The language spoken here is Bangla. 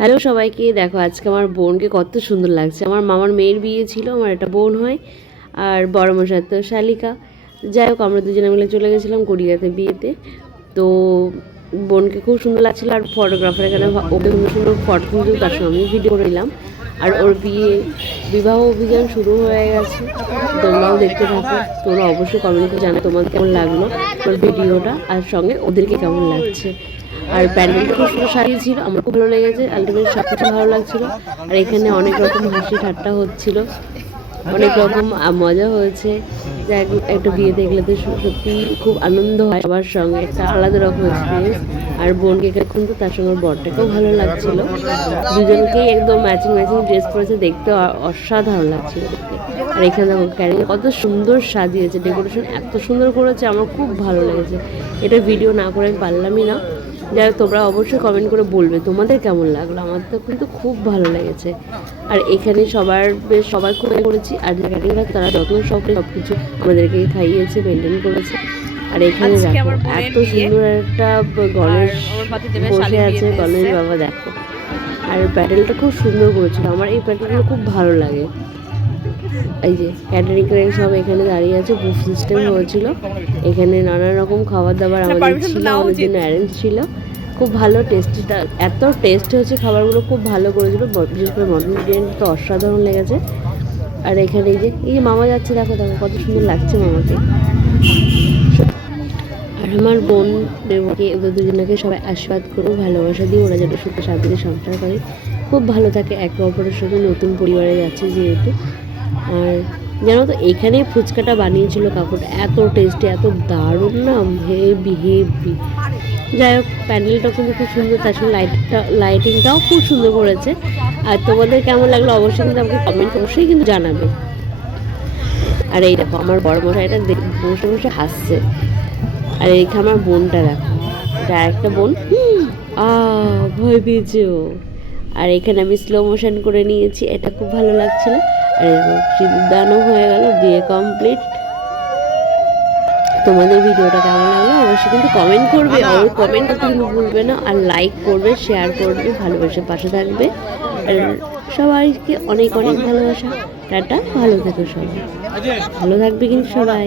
হ্যালো সবাইকে, দেখো আজকে আমার বোনকে কত সুন্দর লাগছে। আমার মামার মেয়ের বিয়ে ছিল, আমার একটা বোন হয় আর বড় মশাই তো শালিকা। যাই হোক, আমরা দুজনে মিলে চলে গেছিলাম গড়িয়াতে বিয়েতে। তো বোনকে খুব সুন্দর লাগছিল, আর ফটোগ্রাফার এখানে ওকে সুন্দর সুন্দর ফটো তুলতে, তার সঙ্গে আমি ভিডিও করে নিলাম। আর ওর বিবাহ অভিযান শুরু হয়ে গেছে, তোমরাও দেখতে থাকো। তোমরা অবশ্যই কমেন্ট করে জানো তোমাদের কেমন লাগলো ওর ভিডিওটা, আর সঙ্গে ওদেরকে কেমন লাগছে। আর প্যান্ডেলটা খুব সুন্দর সাজিয়েছিল, আমার খুব ভালো লেগেছে। আলটিমেট সব কিছু ভালো লাগছিলো। আর এখানে অনেক রকম হাসি ঠাট্টা হচ্ছিল, অনেক রকম মজা হয়েছে। একটা বিয়ে দেখলে তো সত্যি খুব আনন্দ হয়, সবার সঙ্গে একটা আলাদা রকম এক্সপিরিয়েন্স। আর বোনকে এখন তো তার সঙ্গে বরটাকেও ভালো লাগছিল, দুজনকেই একদম ম্যাচিং ম্যাচিং ড্রেস পরেছে, দেখতে অসাধারণ লাগছিল দেখতে। আর এখানে দেখো ক্যারিং কত সুন্দর সাজিয়েছে, ডেকোরেশন এত সুন্দর করেছে, আমার খুব ভালো লেগেছে। এটা ভিডিও না করে আমি পারলামই না। যাই হোক, তোমরা অবশ্যই কমেন্ট করে বলবে তোমাদের কেমন লাগলো। আমার তো কিন্তু খুব ভালো লেগেছে। আর এখানে সবাই খুব করেছি, আর যে ক্যাটারিংরা তারা যত্ন সহকারে সব কিছু আমাদেরকে খাইয়েছে, মেনটেন করেছে। আর এখানে দেখো এত সুন্দর একটা গণেশ বসে আছে, গণেশ বাবা দেখো। আর প্যান্ডেলটা খুব সুন্দর করেছিল, আমার এই প্যান্ডেলগুলো খুব ভালো লাগে। এই যে ক্যাটারিং সব এখানে দাঁড়িয়ে আছে, বুফ সিস্টেম হয়েছিল। এখানে নানা রকম খাবার দাবার আমাদের ছিল, আমাদের জন্য অ্যারেঞ্জ ছিল। খুব ভালো টেস্টিটা, এত টেস্ট হয়েছে খাবারগুলো, খুব ভালো করেছিল। বিশেষ করে মটন বিরিয়ানি তো অসাধারণ লেগেছে। আর এখানে এই যে মামা যাচ্ছে, দেখো দেখো কত সুন্দর লাগছে মামাকে। আর আমার বোন দেবকে ওদের দুজনকে সবাই আশীর্বাদ করো, ভালোবাসা দিয়ে ওরা যেন সুখে শান্তিতে সংসার করে, খুব ভালো থাকে একে অপরের সাথে। নতুন পরিবারে যাচ্ছে যেহেতু। আর জানো তো এখানে ফুচকাটা বানিয়েছিল কাকুটা, এত টেস্টি, এত দারুণ না, হেভি হেভি। যাই হোক, প্যান্ডেলটা কিন্তু খুব সুন্দর, তার সঙ্গে লাইটিংটাও খুব সুন্দর করেছে। আর তোমাদের কেমন লাগলো অবশ্যই কিন্তু আমাকে কমেন্ট অবশ্যই কিন্তু জানাবে। আর এই দেখো আমার বড় মশাইটা বসে বসে হাসছে। আর এইখানে আমার বোনটা দেখো, এটা একটা বোন, ভয় পেয়েছে ও। আর এখানে আমি স্লো মোশন করে নিয়েছি, এটা খুব ভালো লাগছিল। আর এরকম সিঁদুরদানও হয়ে গেল, বিয়ে কমপ্লিট। তোমাদের ভিডিওটা কেমন লাগলো অবশ্যই কিন্তু কমেন্ট করবে, আর কমেন্ট করতে কিন্তু ভুলবে না। আর লাইক করবে, শেয়ার করবে, ভালোবেসে পাশে থাকবে। আর সবাইকে অনেক অনেক ভালোবাসা, টাটা, ভালো থেকো সবাই, ভালো থাকবে কিন্তু সবাই।